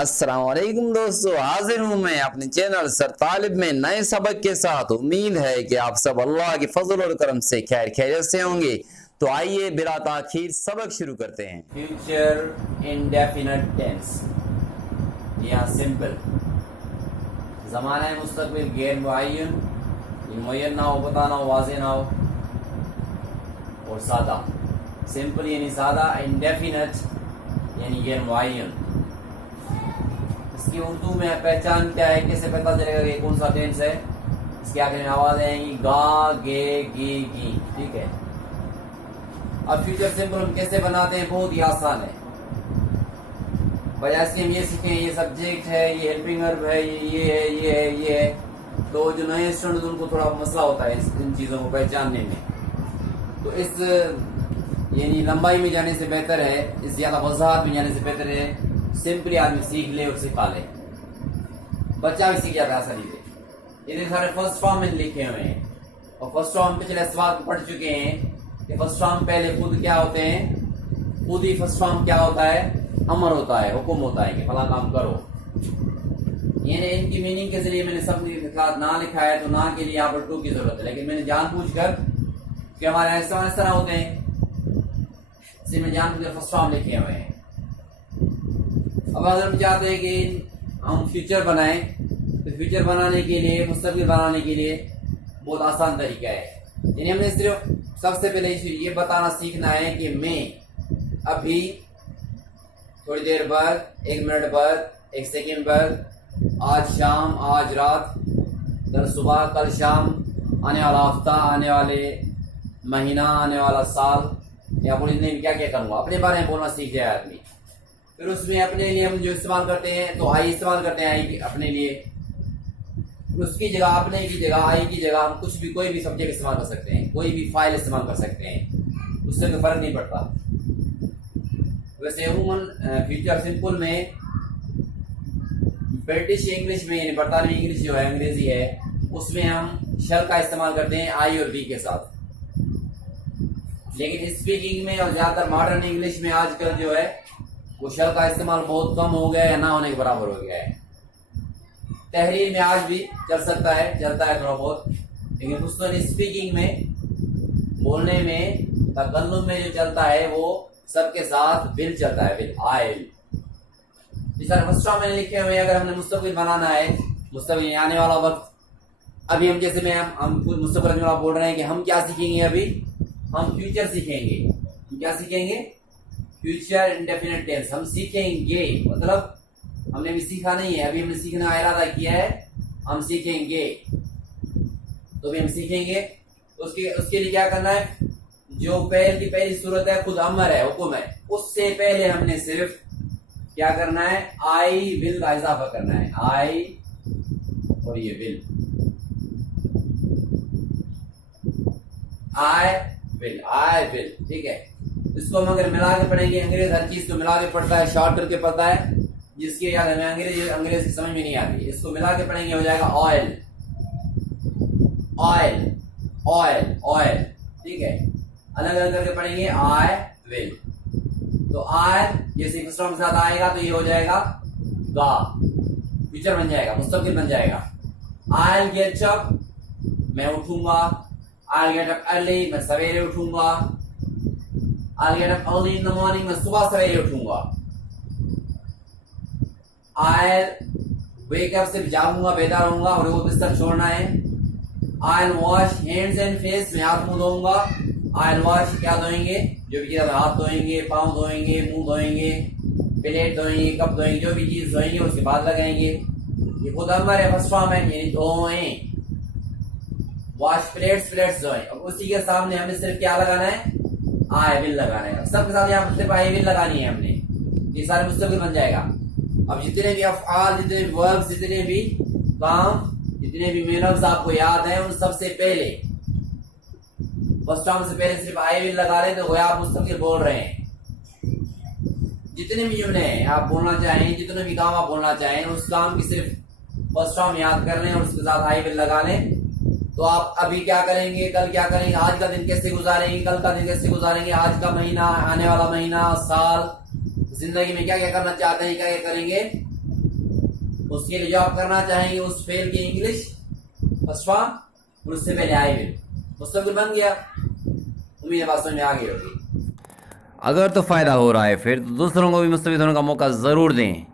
अस्सलाम वालेकुम दोस्तों, हाजिर हूँ मैं अपने चैनल सर तालिब में नए सबक के साथ। उम्मीद है कि आप सब अल्लाह के फजल और करम से खैर खैरियत से होंगे। तो आइए बिला ताखीर सबक शुरू करते हैं। फ्यूचर इंडेफिनिट टेंस या सिंपल ज़माना मुस्तक़बिल गैर मुअय्यन ना हो, पता ना हो, वाज़ेह ना हो, और सादा। सिंपल यानी सादा, इंडेफिनिट यानी गैर मुअय्यन। इसकी उर्दू में पहचान क्या है, कैसे पता चलेगा कि कौन सा टेंस है? इसके आगे में आवाज़ें आएंगी गा, गे, गी, गी। ठीक है। अब फ्यूचर सिंपल हम कैसे बनाते हैं? बहुत ही आसान है। बजाय से हम ये सीखें ये सब्जेक्ट है, ये हेल्पिंग वर्ब है, ये है, ये है, ये है, तो जो नए स्टूडेंट उनको थोड़ा मसला होता है इन चीज़ों को पहचानने में। तो इस यानी लंबाई में जाने से बेहतर है, इस ज़्यादा वजाहत में जाने से बेहतर है सिंपली आदमी सीख ले और सिखा ले। बच्चा भी सीख जाता है आसानी से। इतने सारे फर्स्ट फॉर्म में लिखे हुए हैं, और फर्स्ट फॉर्म पिछले सवाल को पढ़ चुके हैं कि फर्स्ट फॉर्म पहले खुद क्या होते हैं। खुद ही फर्स्ट फॉर्म क्या होता है? अमर होता है, हुक्म होता है कि फला काम करो। यानी इनकी मीनिंग के जरिए मैंने सब ना लिखा है, तो ना के लिए यहाँ पर टू की जरूरत है, लेकिन मैंने जानबूझ कर कि हमारे इस तरह होते हैं, इसलिए मैंने जानबूझ कर फर्स्ट फॉर्म लिखे हुए हैं। अब अगर हम चाहते हैं कि हम फ्यूचर बनाएं, तो फ्यूचर बनाने के लिए, मुस्तकबिल बनाने के लिए बहुत आसान तरीका है। यानी हमने सिर्फ सबसे पहले ये बताना सीखना है कि मैं अभी, थोड़ी देर बाद, 1 मिनट बाद, 1 सेकेंड बाद, आज शाम, आज रात, कल सुबह, कल शाम, आने वाला हफ्ता, आने वाले महीना, आने वाला साल, या पूरी जिंदगी क्या क्या करूँगा, अपने बारे में बोलना सीख जाए आदमी। फिर उसमें अपने लिए हम जो इस्तेमाल करते हैं, तो आई इस्तेमाल करते हैं, आई अपने लिए। उसकी जगह, अपने की जगह, आई की जगह हम कुछ भी, कोई भी सब्जेक्ट इस्तेमाल कर सकते हैं, कोई भी फाइल इस्तेमाल कर सकते हैं, उससे कोई फर्क नहीं पड़ता। वैसे अमूमन फ्यूचर सिंपल में ब्रिटिश इंग्लिश में, यानी बरतानवी इंग्लिश जो है, अंग्रेजी है, उसमें हम शल का इस्तेमाल करते हैं आई और बी के साथ। लेकिन स्पीकिंग में और ज्यादातर मॉडर्न इंग्लिश में आजकल जो है वो शल का इस्तेमाल बहुत कम हो गया है, या ना होने के बराबर हो गया है। तहरीर में आज भी चल सकता है, चलता है थोड़ा बहुत, लेकिन मुस्तकिल स्पीकिंग में, बोलने में, तकल्लुम में जो चलता है वो सबके साथ विल चलता है, विल, आइल। इस फर्स्ट फॉर्म में लिखे हुए, अगर हमने मुस्तकबिल बनाना है, मुस्तकबिल आने वाला वक्त, अभी हम जैसे में हम मुस्तकबिल बोल रहे हैं कि हम क्या सीखेंगे, अभी हम फ्यूचर सीखेंगे। हम क्या सीखेंगे? फ्यूचर इंडेफिनिट टेंस हम सीखेंगे। मतलब हमने भी सीखा नहीं है, अभी हमने सीखने का इरादा किया है, हम सीखेंगे। तो भी हम सीखेंगे, उसके लिए क्या करना है? जो पहली सूरत है, खुद अमर है, हुक्म है, उससे पहले हमने सिर्फ क्या करना है? आई विल का इजाफा करना है। आई और ये विल, आई विल, ठीक है। इसको हम अगर मिला के पढ़ेंगे, अंग्रेज हर चीज को मिला के पढ़ता है, शॉर्ट करके पढ़ता है, जिसके याद हमें अंग्रेज की समझ में नहीं आती। इसको मिला के पढ़ेंगे, हो जाएगा ऑयल, ऑयल, ऑयल, ऑयल, ठीक है। अलग अलग करके पढ़ेंगे, आई विल। तो आयल जैसे फर्स्ट फॉर्म के साथ आएगा तो ये हो जाएगा गा, फ्यूचर बन जाएगा, मुस्तकबिल बन जाएगा। आई गेट अप, मैं उठूंगा। आई गेट अप अर्ली, मैं सवेरे उठूंगा। I get up early in the morning, मैं सुबह सवेरे उठूंगा। आई वेक अप, सिर्फ जागूंगा, बेदार होऊंगा, और वो बिस्तर छोड़ना है। आई वॉश हैंड्स एंड फेस, मैं हाथ मुंह धोऊंगा। आई वॉश, क्या धोएंगे? जो भी चीज, हाथ धोएंगे, पाँव धोएंगे, मुंह धोएंगे, प्लेट धोएंगे, कप धोएंगे, जो भी चीज धोएंगे उसके बाद लगाएंगे। ये खुद अमर है, फर्स्ट फॉर्म है, यानी धोएं। वॉश प्लेट्स, प्लेट्स धोएं। अब उसी के सामने हमें सिर्फ क्या लगाना है? आई विल लगाना है। सबके साथ यहाँ सिर्फ आई विल लगानी है हमने, ये सारे मुस्तकबिल बन जाएगा। अब जितने भी अफ़आल, जितने भी वर्ब्स, जितने भी काम, जितने भी मेनर्स आपको याद है, उन सबसे पहले फर्स्ट फॉर्म से पहले सिर्फ आई विल लगा रहे, तो वो आप मुस्तकबिल बोल रहे हैं। जितने भी जुमले हैं आप बोलना चाहें, जितने भी काम आप बोलना चाहें, उस काम की सिर्फ फर्स्ट फॉर्म याद कर लें और उसके साथ आई विल लगा लें। तो आप अभी क्या करेंगे, कल क्या करेंगे, आज का दिन कैसे गुजारेंगे, कल का दिन कैसे गुजारेंगे, आज का महीना, आने वाला महीना, साल, जिंदगी में क्या क्या करना चाहते हैं, क्या क्या करेंगे, उसके लिए जो आप करना चाहेंगे उस फेल की इंग्लिश फर्स्ट फॉर्म, उससे पहले आई विल। मुस्तकबिल बन गया। उम्मीद है बात समझ में आ गई होगी। अगर तो फ़ायदा हो रहा है फिर तो दूसरों को भी मुस्तफ़ीद होने का मौका ज़रूर दें।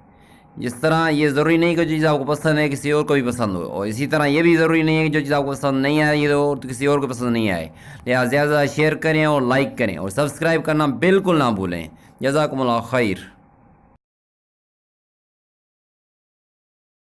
जिस तरह ये ज़रूरी नहीं कि जो चीज़ आपको पसंद है किसी और को भी पसंद हो, और इसी तरह ये भी ज़रूरी नहीं है कि जो चीज़ आपको पसंद नहीं आई तो किसी और को पसंद नहीं आए। लिहाजा ज़्यादा शेयर करें और लाइक करें और सब्सक्राइब करना बिल्कुल ना भूलें। जज़ाकुमुल्लाह खैर।